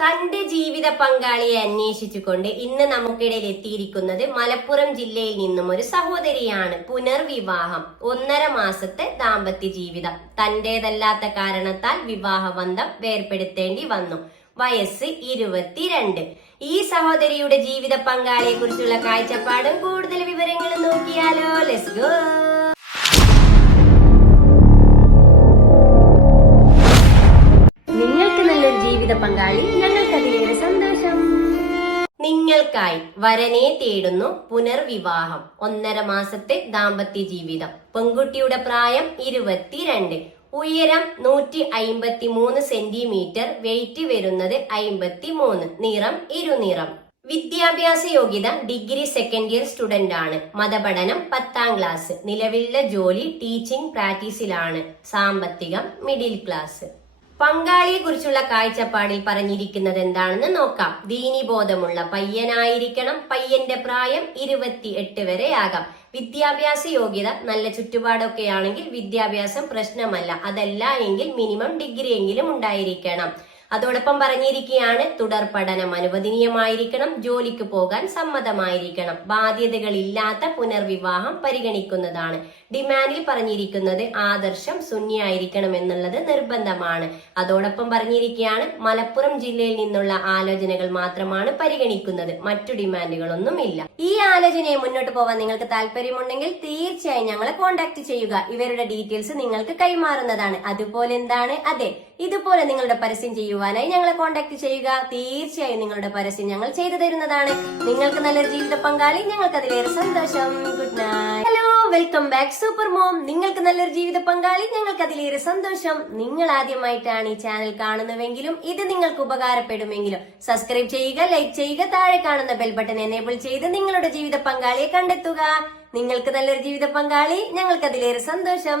തന്റെ ജീവിത പങ്കാളിയെ അന്വേഷിച്ചുകൊണ്ട് ഇന്ന് നമുക്കിടയിൽ എത്തിയിരിക്കുന്നത് മലപ്പുറം ജില്ലയിൽ നിന്നും ഒരു സഹോദരിയാണ്. പുനർവിവാഹം. ഒന്നര മാസത്തെ ദാമ്പത്യ ജീവിതം. തന്റേതല്ലാത്ത കാരണത്താൽ വിവാഹബന്ധം വേർപ്പെടുത്തേണ്ടി വന്നു. വയസ്സ് ഇരുപത്തിരണ്ട്. ഈ സഹോദരിയുടെ ജീവിത പങ്കാളിയെ കുറിച്ചുള്ള കാഴ്ചപ്പാടും കൂടുതൽ വിവരങ്ങളും നോക്കിയാലോ. ലെസ് ഗോ നിങ്ങൾക്ക് നല്ലൊരു ജീവിത പങ്കാളി നിങ്ങൾക്കായി വരനെ തേടുന്നു പുനർവിവാഹം. ഒന്നര മാസത്തെ ദാമ്പത്യ ജീവിതം. പെൺകുട്ടിയുടെ പ്രായം ഇരുപത്തിരണ്ട്. ഉയരം നൂറ്റി അയിമ്പത്തി മൂന്ന് സെന്റിമീറ്റർ. വെയിറ്റ് വരുന്നത് അയിമ്പത്തി മൂന്ന് നിറം ഇരുനിറം. വിദ്യാഭ്യാസ യോഗ്യത ഡിഗ്രി സെക്കൻഡ് ഇയർ സ്റ്റുഡന്റ് ആണ് മതപഠനം പത്താം ക്ലാസ്. നിലവിലുള്ള ജോലി ടീച്ചിങ് പ്രാക്ടീസിലാണ്. സാമ്പത്തികം മിഡിൽ ക്ലാസ്. പങ്കാളിയെ കുറിച്ചുള്ള കാഴ്ചപ്പാടിൽ പറഞ്ഞിരിക്കുന്നത് എന്താണെന്ന് നോക്കാം. ദീനി ബോധമുള്ള പയ്യനായിരിക്കണം. പയ്യന്റെ പ്രായം ഇരുപത്തി എട്ട് വരെ ആകാം. വിദ്യാഭ്യാസ യോഗ്യത നല്ല ചുറ്റുപാടൊക്കെ ആണെങ്കിൽ വിദ്യാഭ്യാസം പ്രശ്നമല്ല. അതല്ല എങ്കിൽ മിനിമം ഡിഗ്രി എങ്കിലും ഉണ്ടായിരിക്കണം. അതോടൊപ്പം പറഞ്ഞിരിക്കുകയാണ് തുടർ പഠനം അനുവദനീയമായിരിക്കണം ജോലിക്ക് പോകാൻ സമ്മതമായിരിക്കണം. ബാധ്യതകളില്ലാത്ത പുനർവിവാഹം പരിഗണിക്കുന്നതാണ്. ഡിമാൻഡിൽ പറഞ്ഞിരിക്കുന്നത് ആദർശം ശൂന്യായിരിക്കണം എന്നുള്ളത് നിർബന്ധമാണ്. അതോടൊപ്പം പറഞ്ഞിരിക്കുകയാണ് മലപ്പുറം ജില്ലയിൽ നിന്നുള്ള ആലോചനകൾ മാത്രമാണ് പരിഗണിക്കുന്നത്. മറ്റു ഡിമാൻഡുകളൊന്നും ഇല്ല ഈ ആലോചനയെ മുന്നോട്ട് പോകാൻ നിങ്ങൾക്ക് താല്പര്യമുണ്ടെങ്കിൽ തീർച്ചയായും ഞങ്ങളെ കോൺടാക്ട് ചെയ്യുക. ഇവരുടെ ഡീറ്റെയിൽസ് നിങ്ങൾക്ക് കൈമാറുന്നതാണ്. അതുപോലെ എന്താണ്? അതെ ഇതുപോലെ നിങ്ങളുടെ പരസ്യം ചെയ്യുവാനായി ഞങ്ങളെ കോൺടാക്ട് ചെയ്യുക. തീർച്ചയായും നിങ്ങളുടെ പരസ്യം ഞങ്ങൾ ചെയ്തു തരുന്നതാണ്. നിങ്ങൾക്ക് നല്ലൊരു ജീവിത പങ്കാളി ഞങ്ങൾക്ക് അതിലേറെ സന്തോഷം. Good night hello welcome back super mom നിങ്ങൾക്ക് നല്ലൊരു ജീവിത പങ്കാളി ഞങ്ങൾക്ക് അതിലേറെ സന്തോഷം. നിങ്ങൾ ആദ്യമായിട്ടാണ് ഈ ചാനൽ കാണുന്നുവെങ്കിലും ഇത് നിങ്ങൾക്ക് ഉപകാരപ്പെടുമെങ്കിലും സബ്സ്ക്രൈബ് ചെയ്യുക ലൈക്ക് ചെയ്യുക താഴെ കാണുന്ന ബെൽ ബട്ടൺ എനേബിൾ ചെയ്ത് നിങ്ങളുടെ ജീവിത പങ്കാളിയെ കണ്ടെത്തുക. നിങ്ങൾക്ക് നല്ലൊരു ജീവിത പങ്കാളി ഞങ്ങൾക്ക് അതിലേറെ സന്തോഷം.